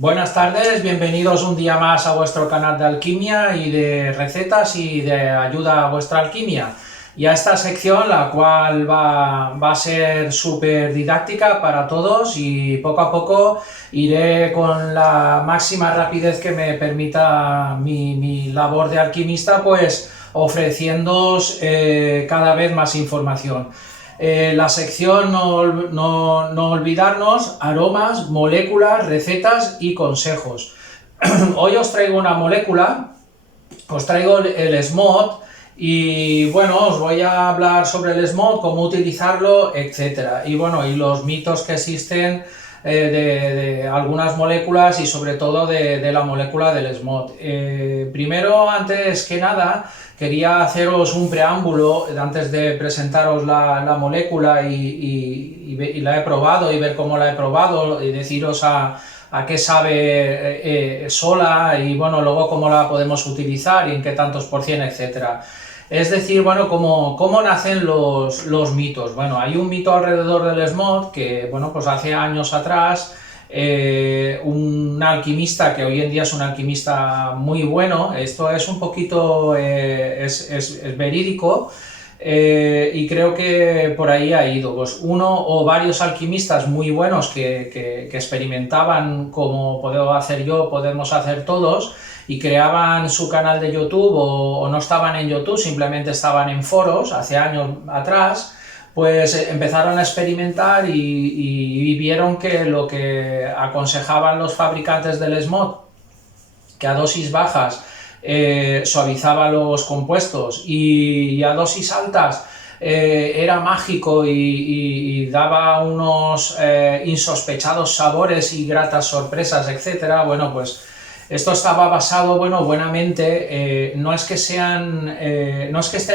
Buenas tardes, bienvenidos un día más a vuestro canal de alquimia y de recetas y de ayuda a vuestra alquimia. Y a esta sección, la cual va a ser súper didáctica para todos y poco a poco iré con la máxima rapidez que me permita mi labor de alquimista, pues ofreciéndoos cada vez más información. La sección no olvidarnos, aromas, moléculas, recetas y consejos. Hoy os traigo una molécula, os traigo el SMOD y bueno, os voy a hablar sobre el SMOD, cómo utilizarlo, etcétera. Y bueno, y los mitos que existen de algunas moléculas y sobre todo de la molécula del SMOD. Primero, antes que nada, quería haceros un preámbulo antes de presentaros la molécula y la he probado y ver cómo la he probado y deciros a qué sabe sola y bueno, luego cómo la podemos utilizar y en qué tantos por cien, etcétera. Es decir, bueno, cómo nacen los mitos. Bueno, hay un mito alrededor del SMOD que, bueno, pues hace años atrás un alquimista que hoy en día es un alquimista muy bueno, esto es un poquito, es verídico, y creo que por ahí ha ido, pues uno o varios alquimistas muy buenos que experimentaban como puedo hacer yo, podemos hacer todos, y creaban su canal de YouTube o no estaban en YouTube, simplemente estaban en foros hace años atrás, pues empezaron a experimentar y vieron que lo que aconsejaban los fabricantes del SMOD, que a dosis bajas suavizaba los compuestos y a dosis altas era mágico y daba unos insospechados sabores y gratas sorpresas, etcétera. Bueno, pues esto estaba basado, bueno, buenamente, no es que estén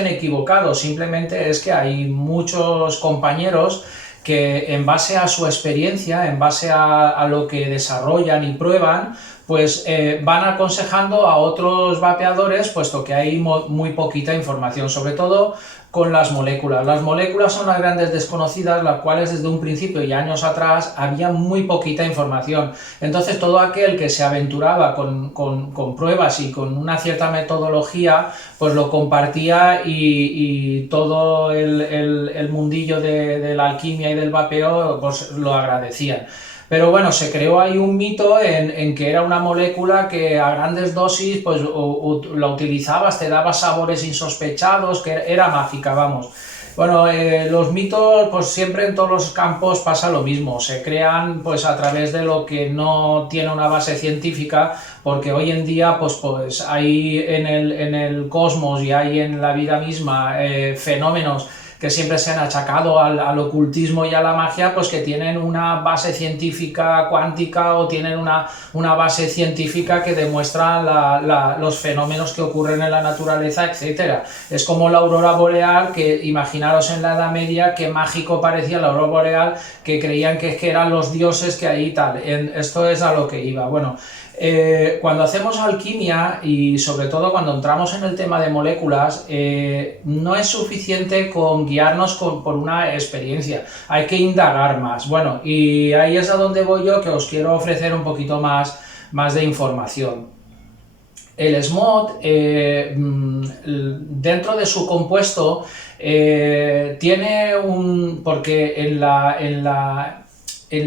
equivocados, simplemente es que hay muchos compañeros que en base a su experiencia, en base a lo que desarrollan y prueban, pues van aconsejando a otros vapeadores, puesto que hay muy poquita información, sobre todo con las moléculas. Las moléculas son las grandes desconocidas, las cuales desde un principio y años atrás había muy poquita información. Entonces todo aquel que se aventuraba con pruebas y con una cierta metodología, pues lo compartía y todo el mundillo de la alquimia y del vapeo pues lo agradecían. Pero bueno, se creó ahí un mito en que era una molécula que a grandes dosis pues la utilizabas, te daba sabores insospechados, que era mágica, vamos. Bueno, los mitos, pues siempre en todos los campos pasa lo mismo, se crean pues a través de lo que no tiene una base científica, porque hoy en día pues hay en el cosmos y hay en la vida misma fenómenos que siempre se han achacado al ocultismo y a la magia, pues que tienen una base científica cuántica o tienen una base científica que demuestra los fenómenos que ocurren en la naturaleza, etcétera. Es como la aurora boreal, que imaginaros en la Edad Media qué mágico parecía la aurora boreal, que creían que eran los dioses que ahí tal. Esto es a lo que iba. Bueno, cuando hacemos alquimia y sobre todo cuando entramos en el tema de moléculas, no es suficiente con guiarnos por una experiencia, hay que indagar más. Bueno, y ahí es a donde voy yo, que os quiero ofrecer un poquito más de información. El SMOD, dentro de su compuesto, tiene porque en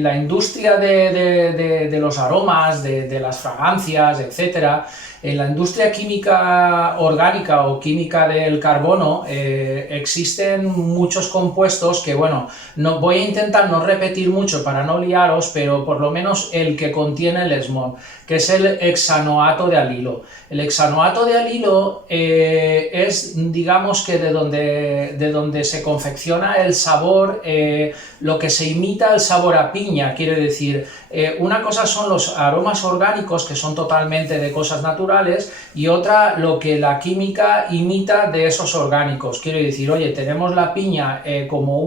la industria de los aromas, de las fragancias, etcétera, en la industria química orgánica o química del carbono existen muchos compuestos que, bueno, no, voy a intentar no repetir mucho para no liaros, pero por lo menos el que contiene el SMOD, que es el hexanoato de alilo. El hexanoato de alilo es, digamos que de donde se confecciona el sabor, lo que se imita el sabor a piña, quiere decir, una cosa son los aromas orgánicos, que son totalmente de cosas naturales, y otra lo que la química imita de esos orgánicos. Quiero decir, oye, tenemos la piña como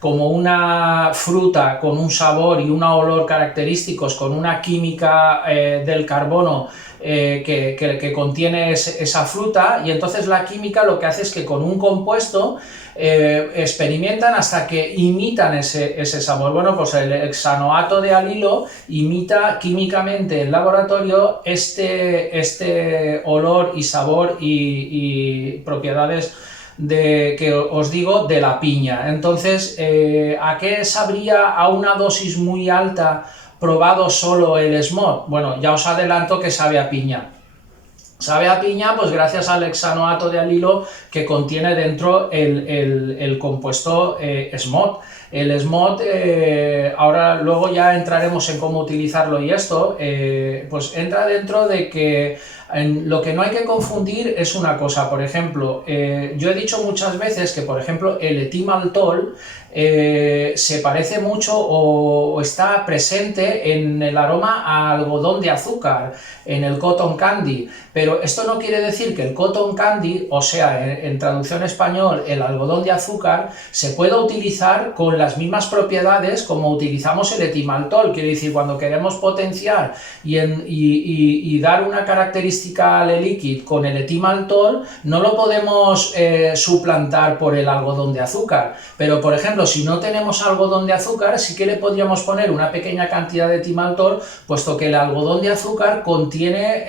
como una fruta con un sabor y un olor característicos, con una química del carbono que contiene esa fruta, y entonces la química lo que hace es que con un compuesto experimentan hasta que imitan ese sabor. Bueno, pues el hexanoato de alilo imita químicamente en laboratorio este olor y sabor y propiedades que os digo de la piña. Entonces, ¿a qué sabría a una dosis muy alta probado solo el smog? Bueno, ya os adelanto que sabe a piña. Sabe a piña, pues gracias al hexanoato de alilo que contiene dentro el compuesto smog. El smog, ahora luego ya entraremos en cómo utilizarlo y esto, pues entra dentro de que lo que no hay que confundir es una cosa. Por ejemplo, yo he dicho muchas veces que, por ejemplo, el etimaltol se parece mucho o está presente en el aroma a algodón de azúcar, en el cotton candy, pero esto no quiere decir que el cotton candy, o sea, en traducción español, el algodón de azúcar, se pueda utilizar con las mismas propiedades como utilizamos el etimaltol. Quiere decir, cuando queremos potenciar y dar una característica al líquido con el etimaltol, no lo podemos suplantar por el algodón de azúcar, pero por ejemplo, si no tenemos algodón de azúcar, sí que le podríamos poner una pequeña cantidad de etimaltol, puesto que el algodón de azúcar tiene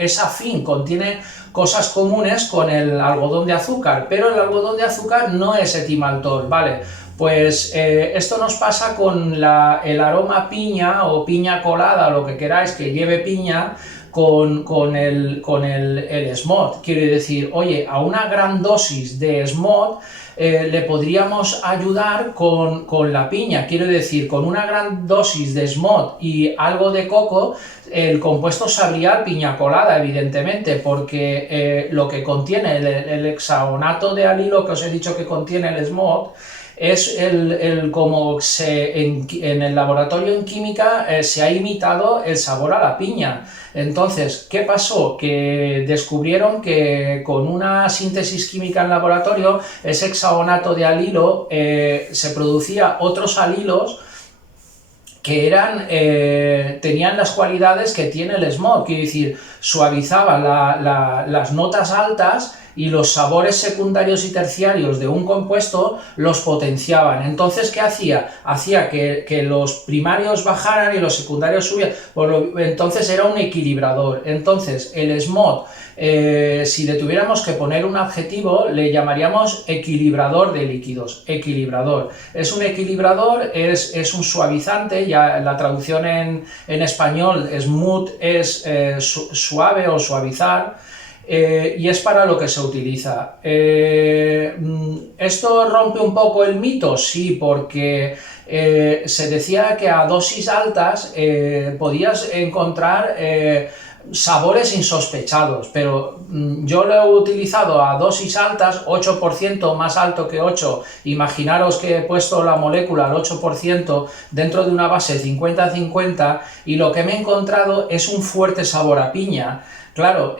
esa fin, contiene cosas comunes con el algodón de azúcar, pero el algodón de azúcar no es etimaltol, ¿vale? Pues esto nos pasa con el aroma piña o piña colada, lo que queráis que lleve piña, con el smog. Quiere decir, oye, a una gran dosis de smog le podríamos ayudar con la piña. Quiero decir, con una gran dosis de smog y algo de coco, el compuesto sabría a piña colada, evidentemente, porque lo que contiene el hexanoato de alilo que os he dicho que contiene el smog es como en el laboratorio en química se ha imitado el sabor a la piña. Entonces, ¿qué pasó? Que descubrieron que con una síntesis química en laboratorio, ese hexanoato de alilo se producía otros alilos que tenían las cualidades que tiene el smog, quiere decir, suavizaban las notas altas y los sabores secundarios y terciarios de un compuesto los potenciaban. Entonces, ¿qué hacía? Hacía que los primarios bajaran y los secundarios subieran. Entonces era un equilibrador. Entonces, el smog, si le tuviéramos que poner un adjetivo, le llamaríamos equilibrador de líquidos. Equilibrador. Es un equilibrador, es un suavizante, ya la traducción en español, smooth es suave o suavizar. Y es para lo que se utiliza. ¿Esto rompe un poco el mito? Sí, porque se decía que a dosis altas podías encontrar sabores insospechados, pero yo lo he utilizado a dosis altas, 8% más alto que 8, imaginaros que he puesto la molécula al 8% dentro de una base 50-50 y lo que me he encontrado es un fuerte sabor a piña. Claro,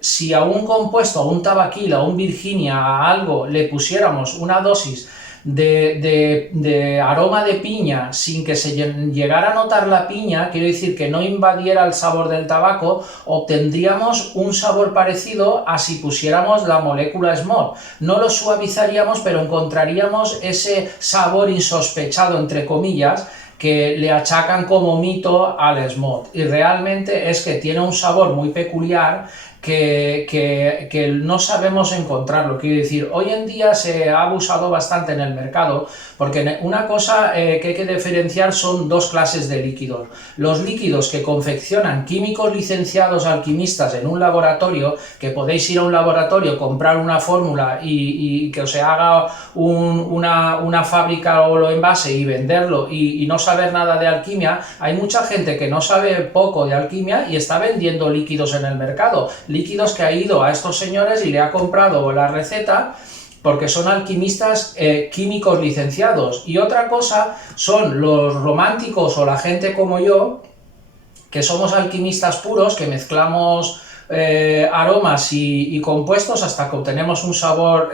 si a un compuesto, a un tabaquil, a un Virginia, a algo le pusiéramos una dosis de aroma de piña sin que se llegara a notar la piña, quiero decir que no invadiera el sabor del tabaco, obtendríamos un sabor parecido a si pusiéramos la molécula smog. No lo suavizaríamos, pero encontraríamos ese sabor insospechado, entre comillas, que le achacan como mito al smog, y realmente es que tiene un sabor muy peculiar que no sabemos encontrarlo. Quiero decir, hoy en día se ha abusado bastante en el mercado, porque una cosa que hay que diferenciar son dos clases de líquidos. Los líquidos que confeccionan químicos licenciados alquimistas en un laboratorio, que podéis ir a un laboratorio, comprar una fórmula y que os haga una fábrica o lo envase y venderlo y no saber nada de alquimia. Hay mucha gente que no sabe poco de alquimia y está vendiendo líquidos en el mercado. Líquidos que ha ido a estos señores y le ha comprado la receta porque son alquimistas químicos licenciados. Y otra cosa son los románticos o la gente como yo, que somos alquimistas puros, que mezclamos aromas y compuestos hasta que obtenemos un sabor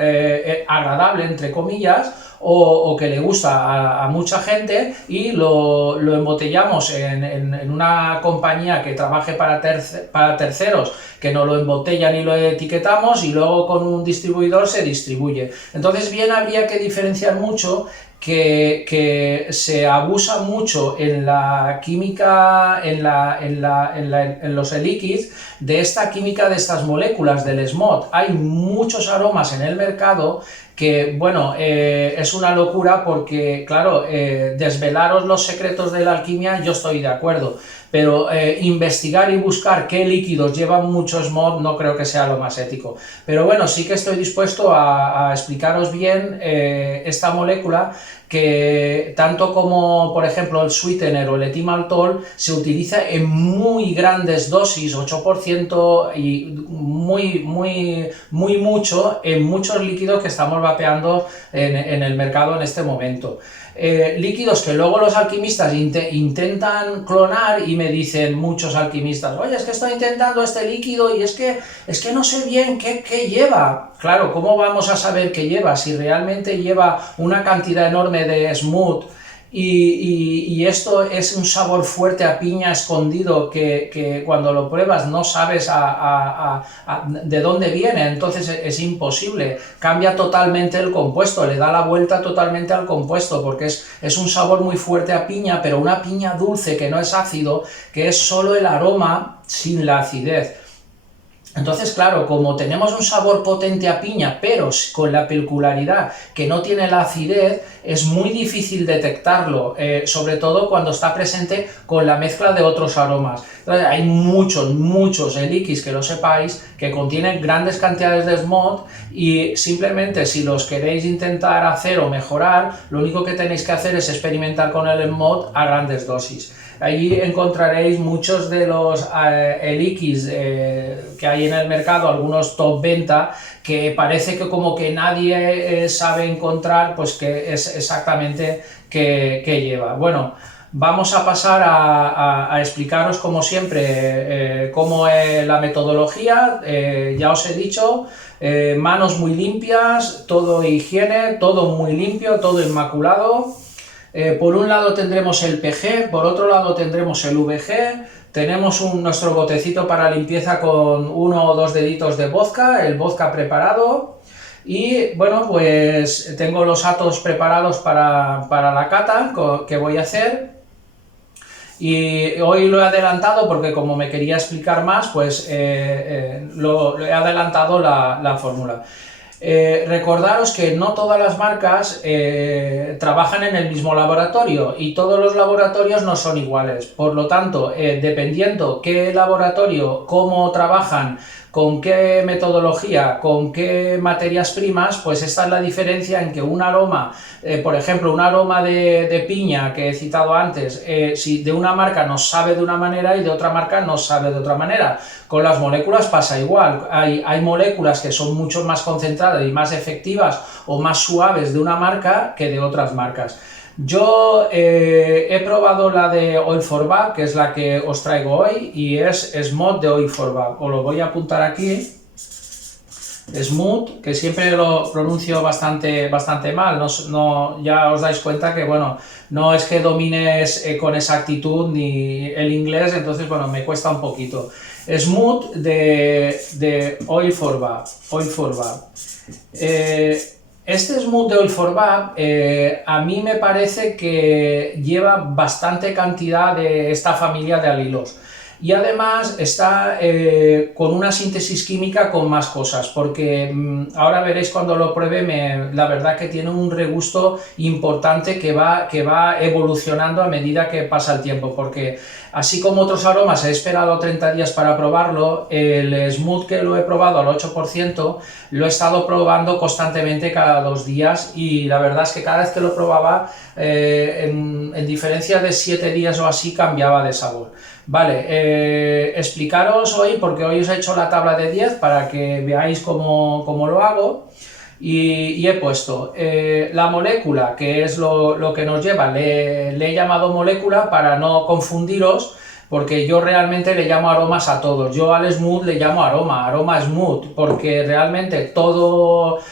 agradable, entre comillas, o que le gusta a mucha gente, y lo embotellamos en una compañía que trabaje para terceros, que nos lo embotellan y lo etiquetamos, y luego con un distribuidor se distribuye. Entonces bien habría que diferenciar mucho que se abusa mucho en la química, en los líquidos, de esta química, de estas moléculas del SMOT. Hay muchos aromas en el mercado que, bueno, es una locura porque, claro, desvelaros los secretos de la alquimia, yo estoy de acuerdo, pero investigar y buscar qué líquidos llevan mucho SMOT no creo que sea lo más ético. Pero bueno, sí que estoy dispuesto a explicaros bien esta molécula, que tanto como, por ejemplo, el sweetener o el etilmaltol, se utiliza en muy grandes dosis, 8%, y muy mucho en muchos líquidos que estamos vapeando en el mercado en este momento. Líquidos que luego los alquimistas intentan clonar, y me dicen muchos alquimistas: oye, es que estoy intentando este líquido y es que no sé bien qué lleva. Claro, ¿cómo vamos a saber qué lleva si realmente lleva una cantidad enorme de smooth y esto es un sabor fuerte a piña escondido que cuando lo pruebas no sabes de dónde viene? Entonces es imposible, cambia totalmente el compuesto, le da la vuelta totalmente al compuesto, porque es un sabor muy fuerte a piña, pero una piña dulce que no es ácido, que es solo el aroma sin la acidez. Entonces, claro, como tenemos un sabor potente a piña, pero con la peculiaridad que no tiene la acidez, es muy difícil detectarlo, sobre todo cuando está presente con la mezcla de otros aromas. Entonces, hay muchos líquidos, que lo sepáis, que contienen grandes cantidades de SMOT, y simplemente si los queréis intentar hacer o mejorar, lo único que tenéis que hacer es experimentar con el SMOT a grandes dosis. Allí encontraréis muchos de los líquidos que hay en el mercado, algunos top venta, que parece que como que nadie sabe encontrar, pues que es exactamente qué lleva. Bueno, vamos a pasar a explicaros, como siempre, cómo es la metodología. Ya os he dicho, manos muy limpias, todo higiene, todo muy limpio, todo inmaculado. Por un lado tendremos el PG, por otro lado tendremos el VG, tenemos nuestro botecito para limpieza con 1 o 2 deditos de vodka, el vodka preparado, y bueno, pues tengo los atos preparados para la cata que voy a hacer. Y hoy lo he adelantado porque, como me quería explicar más, pues lo he adelantado la fórmula. Recordaros que no todas las marcas trabajan en el mismo laboratorio, y todos los laboratorios no son iguales. Por lo tanto, dependiendo qué laboratorio, cómo trabajan, con qué metodología, con qué materias primas, pues esta es la diferencia en que un aroma, por ejemplo, un aroma de piña que he citado antes, si de una marca nos sabe de una manera y de otra marca nos sabe de otra manera. Con las moléculas pasa igual, hay moléculas que son mucho más concentradas y más efectivas o más suaves de una marca que de otras marcas. Yo he probado la de Oil4Vap, que es la que os traigo hoy, y es SMOT de Oil4Vap. Os lo voy a apuntar aquí. Smooth, que siempre lo pronuncio bastante mal, ya os dais cuenta que, bueno, no es que domines con exactitud ni el inglés, entonces, bueno, me cuesta un poquito. Smooth de Oil4Vap. Este Smooth de Oil4Vap a mí me parece que lleva bastante cantidad de esta familia de alilos. Y además está con una síntesis química con más cosas, porque ahora veréis cuando lo pruebe, la verdad que tiene un regusto importante que va evolucionando a medida que pasa el tiempo, porque así como otros aromas he esperado 30 días para probarlo, el Smooth, que lo he probado al 8%, lo he estado probando constantemente cada 2 días, y la verdad es que cada vez que lo probaba, en diferencia de 7 días o así, cambiaba de sabor. Vale, explicaros hoy, porque hoy os he hecho la tabla de 10 para que veáis cómo lo hago, y he puesto la molécula, que es lo que nos lleva, le he llamado molécula para no confundiros, porque yo realmente le llamo aromas a todos. Yo al smooth le llamo aroma smooth, porque realmente todos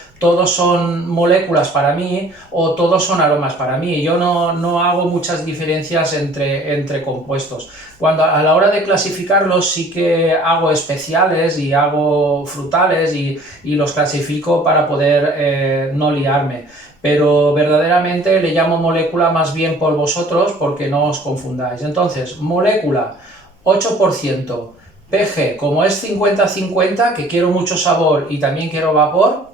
son moléculas para mí o todos son aromas para mí. Yo no hago muchas diferencias entre compuestos. A la hora de clasificarlos sí que hago especiales y hago frutales y los clasifico para poder no liarme. Pero verdaderamente le llamo molécula más bien por vosotros porque no os confundáis. Entonces, molécula 8%, pH, como es 50-50, que quiero mucho sabor y también quiero vapor,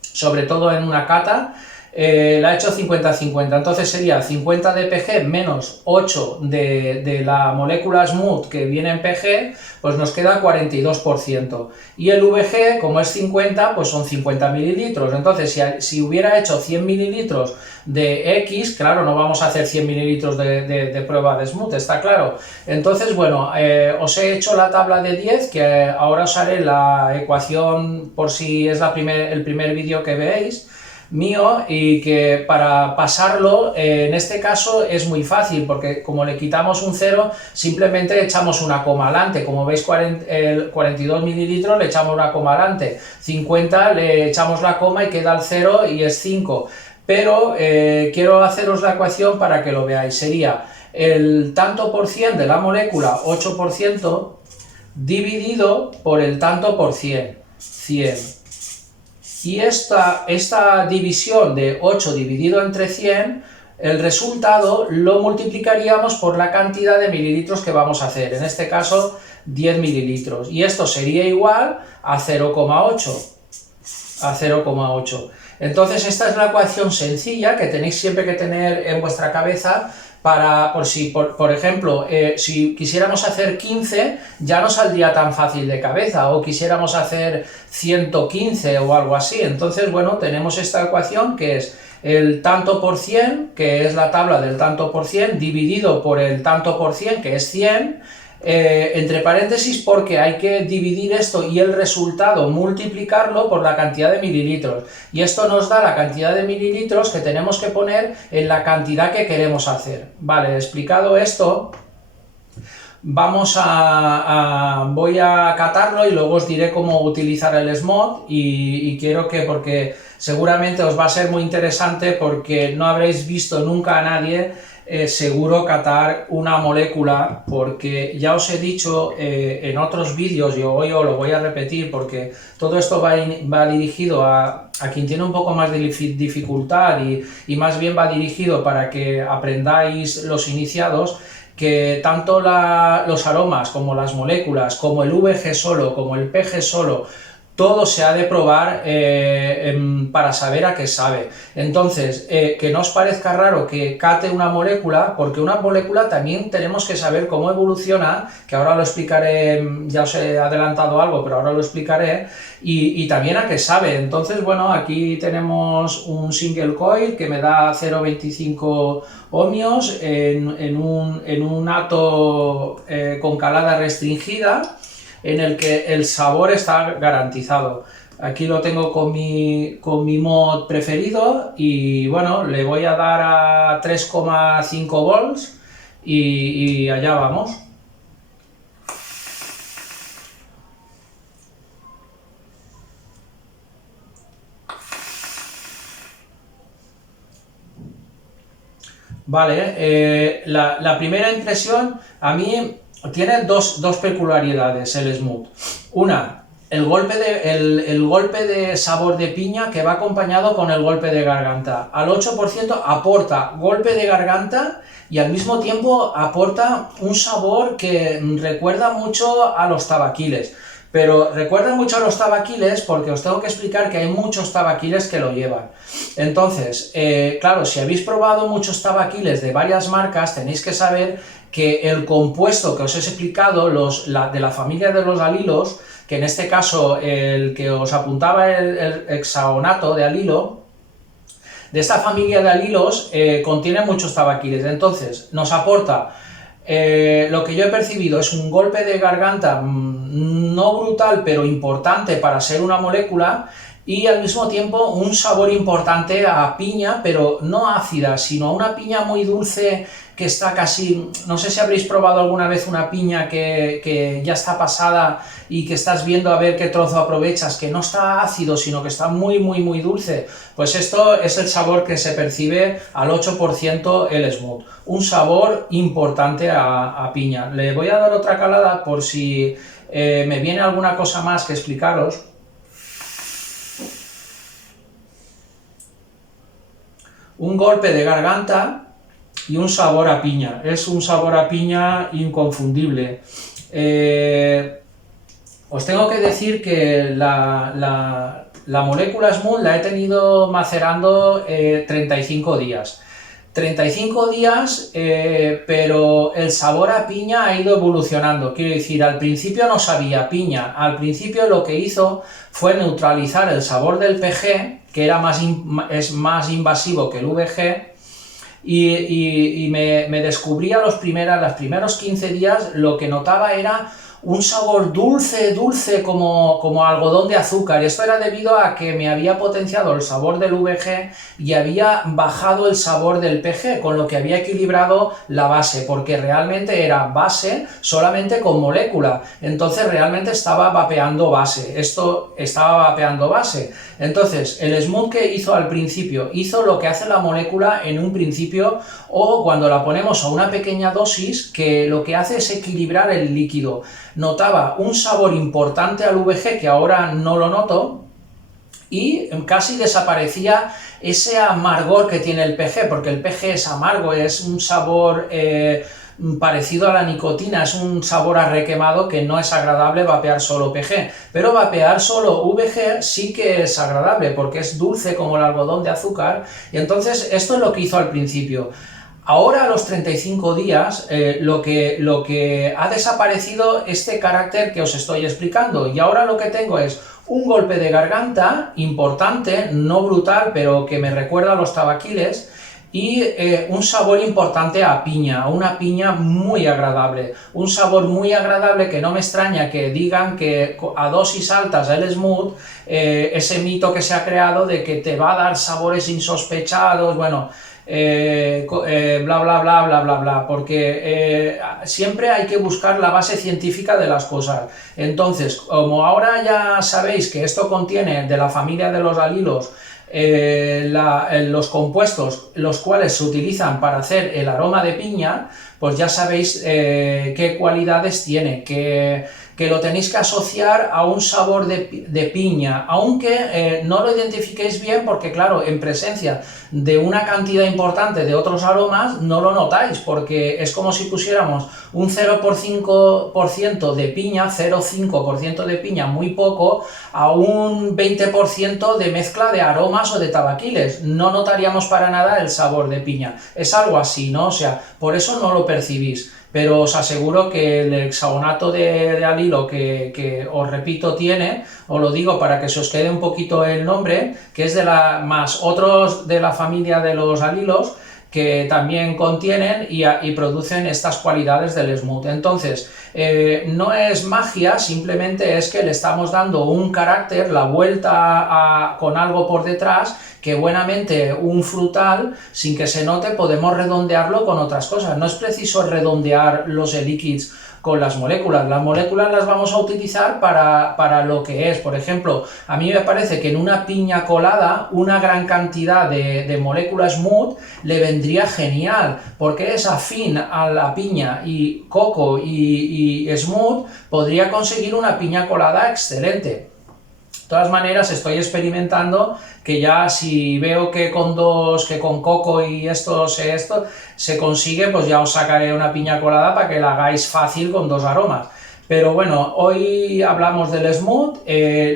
sobre todo en una cata, la he hecho 50-50, entonces sería 50 de pH menos 8 de la molécula smooth que viene en pH, pues nos queda 42%. Y el VG, como es 50, pues son 50 mililitros. Entonces, si hubiera hecho 100 mililitros de X, claro, no vamos a hacer 100 mililitros de prueba de smooth, está claro. Entonces, bueno, os he hecho la tabla de 10, que ahora os haré la ecuación por si es el primer vídeo que veis mío, y que para pasarlo en este caso es muy fácil porque como le quitamos un 0 simplemente echamos una coma adelante. Como veis, 42 mililitros le echamos una coma adelante, 50 le echamos la coma y queda el 0 y es 5, pero quiero haceros la ecuación para que lo veáis. Sería el tanto por cien de la molécula, 8%, dividido por el tanto por 100, 100. Y esta división de 8 dividido entre 100, el resultado lo multiplicaríamos por la cantidad de mililitros que vamos a hacer, en este caso 10 mililitros, y esto sería igual a 0,8. Entonces esta es la ecuación sencilla que tenéis siempre que tener en vuestra cabeza por ejemplo, si quisiéramos hacer 15, ya no saldría tan fácil de cabeza, o quisiéramos hacer 115 o algo así. Entonces, bueno, tenemos esta ecuación que es el tanto por 100, que es la tabla del tanto por 100, dividido por el tanto por 100, que es 100, entre paréntesis, porque hay que dividir esto y el resultado multiplicarlo por la cantidad de mililitros, y esto nos da la cantidad de mililitros que tenemos que poner en la cantidad que queremos hacer. Vale, explicado esto, voy a catarlo y luego os diré cómo utilizar el SMOD, y quiero porque seguramente os va a ser muy interesante, porque no habréis visto nunca a nadie seguro catar una molécula, porque ya os he dicho en otros vídeos, y hoy os lo voy a repetir porque todo esto va dirigido a quien tiene un poco más de dificultad, y más bien va dirigido para que aprendáis los iniciados, que tanto los aromas como las moléculas, como el VG solo, como el PG solo, todo se ha de probar para saber a qué sabe. Entonces, que no os parezca raro que cate una molécula, porque una molécula también tenemos que saber cómo evoluciona, que ahora lo explicaré, ya os he adelantado algo, pero ahora lo explicaré, y también a qué sabe. Entonces, bueno, aquí tenemos un single coil que me da 0,25 ohmios en un hato con calada restringida, en el que el sabor está garantizado. Aquí lo tengo con mi mod preferido, y bueno, le voy a dar a 3,5 volts y allá vamos. Vale, la primera impresión a mí tiene dos peculiaridades el smooth. Una, el golpe de sabor de piña, que va acompañado con el golpe de garganta. Al 8% aporta golpe de garganta y al mismo tiempo aporta un sabor que recuerda mucho a los tabaquiles. Pero recuerda mucho a los tabaquiles porque os tengo que explicar que hay muchos tabaquiles que lo llevan. Entonces, claro, si habéis probado muchos tabaquiles de varias marcas, tenéis que saber que el compuesto que os he explicado, de la familia de los alilos, que en este caso el que os apuntaba el hexaonato de alilo, de esta familia de alilos contiene muchos tabaquiles. Entonces nos aporta, lo que yo he percibido es un golpe de garganta no brutal, pero importante para ser una molécula, y al mismo tiempo un sabor importante a piña, pero no ácida, sino a una piña muy dulce que está casi... No sé si habréis probado alguna vez una piña que ya está pasada y que estás viendo a ver qué trozo aprovechas, que no está ácido, sino que está muy dulce. Pues esto es el sabor que se percibe al 8% el Smooth. Un sabor importante a piña. Le voy a dar otra calada por si me viene alguna cosa más que explicaros. Un golpe de garganta y un sabor a piña. Es un sabor a piña inconfundible. Os tengo que decir que la molécula Smooth la he tenido macerando 35 días. 35 días, pero el sabor a piña ha ido evolucionando. Quiero decir, al principio no sabía piña. Al principio lo que hizo fue neutralizar el sabor del PG, que es más invasivo que el VG, y me descubría los primeros 15 días, lo que notaba era un sabor dulce como algodón de azúcar. Esto era debido a que me había potenciado el sabor del VG y había bajado el sabor del PG, con lo que había equilibrado la base, porque realmente era base solamente con molécula, entonces realmente estaba vapeando base, esto estaba vapeando base. Entonces el Smooth que hizo al principio, hizo lo que hace la molécula en un principio, o cuando la ponemos a una pequeña dosis, que lo que hace es equilibrar el líquido. Notaba un sabor importante al VG que ahora no lo noto, y casi desaparecía ese amargor que tiene el PG, porque el PG es amargo, es un sabor parecido a la nicotina, es un sabor a requemado que no es agradable vapear solo PG, pero vapear solo VG sí que es agradable, porque es dulce como el algodón de azúcar, y entonces esto es lo que hizo al principio. Ahora, a los 35 días, lo que ha desaparecido este carácter que os estoy explicando, y ahora lo que tengo es un golpe de garganta importante, no brutal, pero que me recuerda a los tabaquiles, y un sabor importante a piña, una piña muy agradable, un sabor muy agradable que no me extraña que digan que a dosis altas el Smooth, ese mito que se ha creado de que te va a dar sabores insospechados, bueno... bla, porque siempre hay que buscar la base científica de las cosas. Entonces, como ahora ya sabéis que esto contiene de la familia de los alilos los compuestos los cuales se utilizan para hacer el aroma de piña, pues ya sabéis qué cualidades tiene, que lo tenéis que asociar a un sabor de piña, aunque no lo identifiquéis bien, porque claro, en presencia de una cantidad importante de otros aromas no lo notáis, porque es como si pusiéramos un 0,5% de piña, 0,5% de piña, muy poco, a un 20% de mezcla de aromas o de tabaquiles. No notaríamos para nada el sabor de piña. Es algo así, ¿no? O sea, por eso no lo percibís. Pero os aseguro que el hexagonato de alilo que os repito tiene, os lo digo para que se os quede un poquito el nombre, que es más otros de la familia de los alilos, que también contienen y producen estas cualidades del Smooth. Entonces, no es magia, simplemente es que le estamos dando un carácter, la vuelta con algo por detrás, que buenamente un frutal, sin que se note, podemos redondearlo con otras cosas. No es preciso redondear los e-liquids con las moléculas las vamos a utilizar para lo que es. Por ejemplo, a mí me parece que en una piña colada una gran cantidad de moléculas Smooth le vendría genial, porque es afín a la piña, y coco y Smooth podría conseguir una piña colada excelente. De todas maneras, estoy experimentando, que ya si veo que con coco y esto se consigue, pues ya os sacaré una piña colada para que la hagáis fácil con dos aromas. Pero bueno, hoy hablamos del Smooth,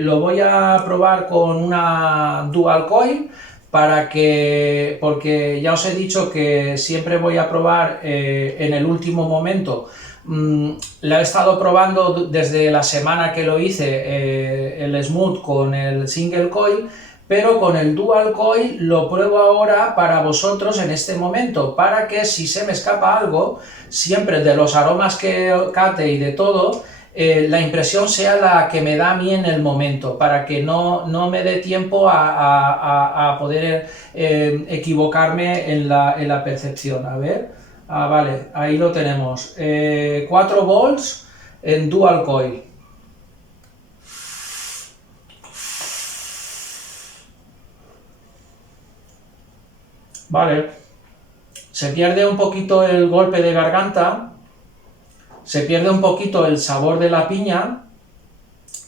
lo voy a probar con una Dual Coil, porque ya os he dicho que siempre voy a probar en el último momento. La he estado probando desde la semana que lo hice, el Smooth con el Single Coil, pero con el Dual Coil lo pruebo ahora para vosotros en este momento, para que si se me escapa algo, siempre de los aromas que cate y de todo, la impresión sea la que me da a mí en el momento, para que no me dé tiempo a poder equivocarme en la percepción. A ver, vale, ahí lo tenemos. 4 volts en dual coil. Vale, se pierde un poquito el golpe de garganta, se pierde un poquito el sabor de la piña,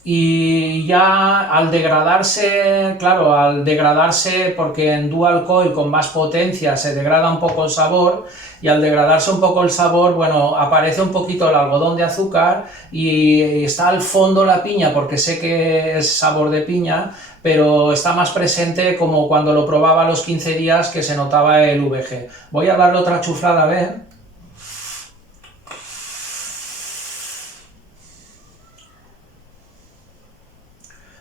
y ya al degradarse, claro, porque en dual coil con más potencia se degrada un poco el sabor, y al degradarse un poco el sabor, bueno, aparece un poquito el algodón de azúcar y está al fondo la piña, porque sé que es sabor de piña, pero está más presente como cuando lo probaba a los 15 días, que se notaba el VG. Voy a darle otra chuflada a ver.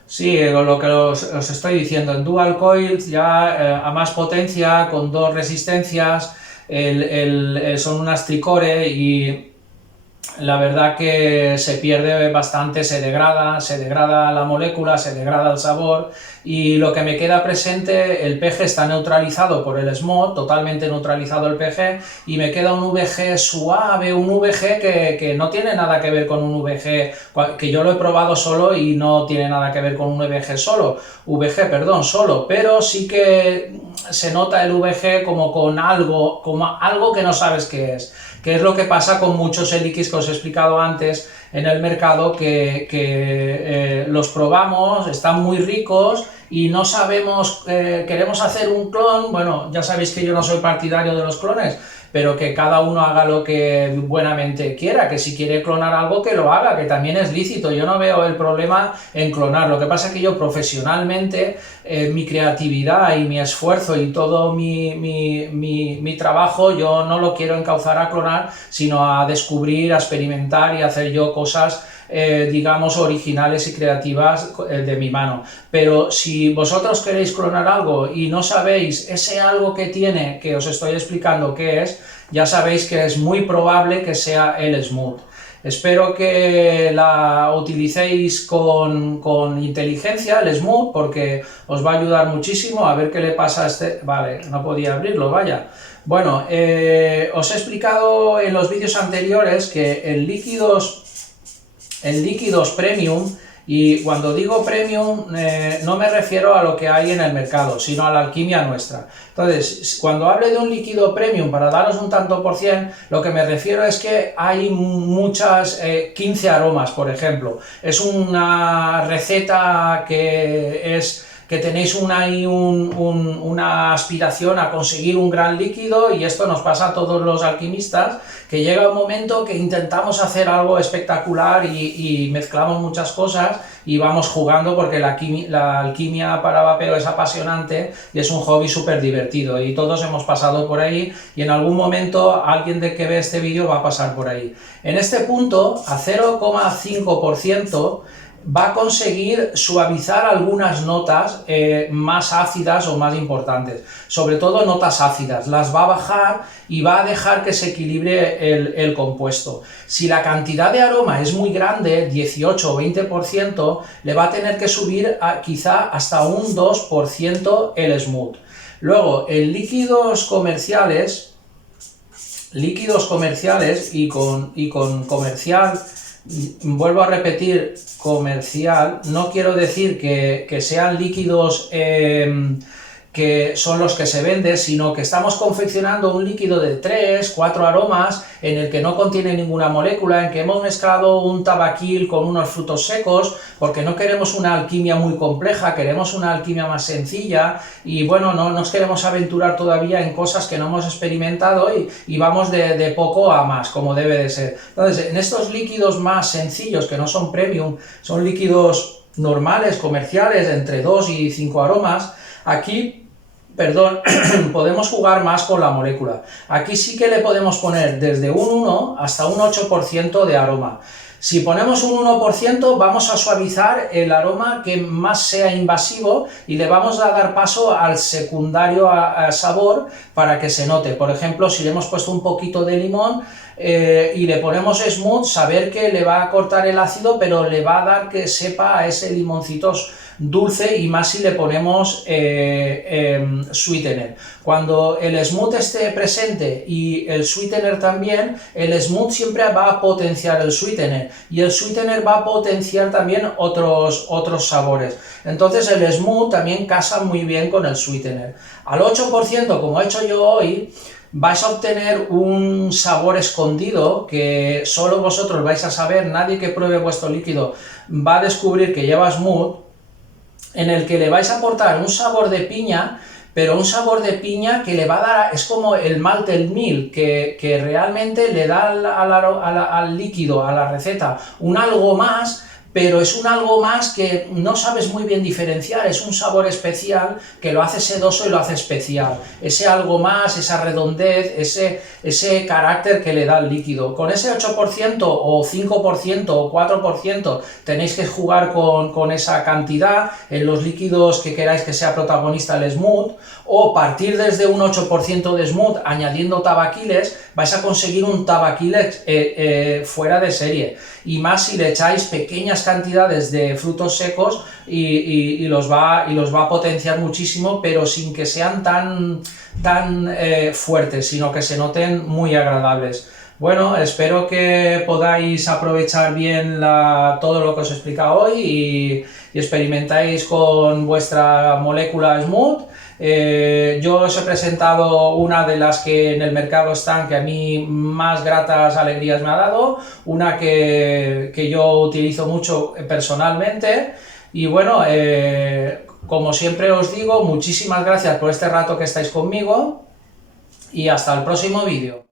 Sí, lo que os estoy diciendo, en dual coil ya a más potencia, con 2 resistencias, son unas tricore, y la verdad que se pierde bastante, se degrada la molécula, se degrada el sabor, y lo que me queda presente, el PG está neutralizado por el SMOD, totalmente neutralizado el PG, y me queda un VG suave, un VG que no tiene nada que ver con un VG, que yo lo he probado solo y no tiene nada que ver con un VG solo, pero sí que se nota el VG como algo que no sabes qué es. Que es lo que pasa con muchos Eliquis que os he explicado antes en el mercado, que los probamos, están muy ricos y no sabemos, queremos hacer un clon. Bueno, ya sabéis que yo no soy partidario de los clones, pero que cada uno haga lo que buenamente quiera, que si quiere clonar algo, que lo haga, que también es lícito. Yo no veo el problema en clonar. Lo que pasa es que yo profesionalmente, mi creatividad y mi esfuerzo y todo mi trabajo, yo no lo quiero encauzar a clonar, sino a descubrir, a experimentar y a hacer yo cosas, digamos, originales y creativas de mi mano. Pero si vosotros queréis clonar algo y no sabéis ese algo que tiene, que os estoy explicando qué es, ya sabéis que es muy probable que sea el SMOD. Espero que la utilicéis con inteligencia, el SMOD, porque os va a ayudar muchísimo. A ver qué le pasa a este. Vale, no podía abrirlo, vaya. Bueno, os he explicado en los vídeos anteriores que en líquidos premium, y cuando digo premium no me refiero a lo que hay en el mercado, sino a la alquimia nuestra. Entonces, cuando hable de un líquido premium, para daros un tanto por cien, lo que me refiero es que hay muchas, 15 aromas, por ejemplo. Es una receta que tenéis una aspiración a conseguir un gran líquido, y esto nos pasa a todos los alquimistas, que llega un momento que intentamos hacer algo espectacular y mezclamos muchas cosas y vamos jugando, porque la alquimia para vapeo es apasionante y es un hobby súper divertido, y todos hemos pasado por ahí, y en algún momento alguien de que ve este vídeo va a pasar por ahí. En este punto, a 0,5%, va a conseguir suavizar algunas notas más ácidas o más importantes, sobre todo notas ácidas, las va a bajar y va a dejar que se equilibre el compuesto. Si la cantidad de aroma es muy grande, 18 o 20%, le va a tener que subir quizá hasta un 2% el SMOD. Luego, en líquidos comerciales y con comercial, vuelvo a repetir, comercial, no quiero decir que sean líquidos que son los que se venden, sino que estamos confeccionando un líquido de 3, 4 aromas, en el que no contiene ninguna molécula, en que hemos mezclado un tabaquil con unos frutos secos, porque no queremos una alquimia muy compleja, queremos una alquimia más sencilla, y bueno, no nos queremos aventurar todavía en cosas que no hemos experimentado, y vamos de poco a más, como debe de ser. Entonces, en estos líquidos más sencillos, que no son premium, son líquidos normales, comerciales, entre 2 y 5 aromas, aquí podemos jugar más con la molécula. Aquí sí que le podemos poner desde un 1 hasta un 8% de aroma. Si ponemos un 1%, vamos a suavizar el aroma que más sea invasivo y le vamos a dar paso al secundario a sabor para que se note. Por ejemplo, si le hemos puesto un poquito de limón y le ponemos smooth, saber que le va a cortar el ácido, pero le va a dar que sepa a ese limoncito dulce, y más si le ponemos sweetener. Cuando el smooth esté presente y el sweetener también, el smooth siempre va a potenciar el sweetener y el sweetener va a potenciar también otros sabores. Entonces el smooth también casa muy bien con el sweetener. Al 8%, como he hecho yo hoy, vais a obtener un sabor escondido que solo vosotros vais a saber. Nadie que pruebe vuestro líquido va a descubrir que lleva smooth, en el que le vais a aportar un sabor de piña, pero un sabor de piña que le va a dar, es como el malt del miel, que realmente le da al líquido, a la receta, un algo más, pero es un algo más que no sabes muy bien diferenciar. Es un sabor especial que lo hace sedoso y lo hace especial. Ese algo más, esa redondez, ese carácter que le da el líquido. Con ese 8% o 5% o 4% tenéis que jugar con esa cantidad en los líquidos que queráis que sea protagonista el smooth, o partir desde un 8% de smooth añadiendo tabaquiles. Vais a conseguir un tabaquiles fuera de serie, y más si le echáis pequeñas cantidades de frutos secos y los va a potenciar muchísimo, pero sin que sean tan fuertes, sino que se noten muy agradables. Bueno, espero que podáis aprovechar bien todo lo que os he explicado hoy y experimentáis con vuestra molécula smooth. Yo os he presentado una de las que en el mercado están, que a mí más gratas alegrías me ha dado, una que yo utilizo mucho personalmente. Y bueno, como siempre os digo, muchísimas gracias por este rato que estáis conmigo y hasta el próximo vídeo.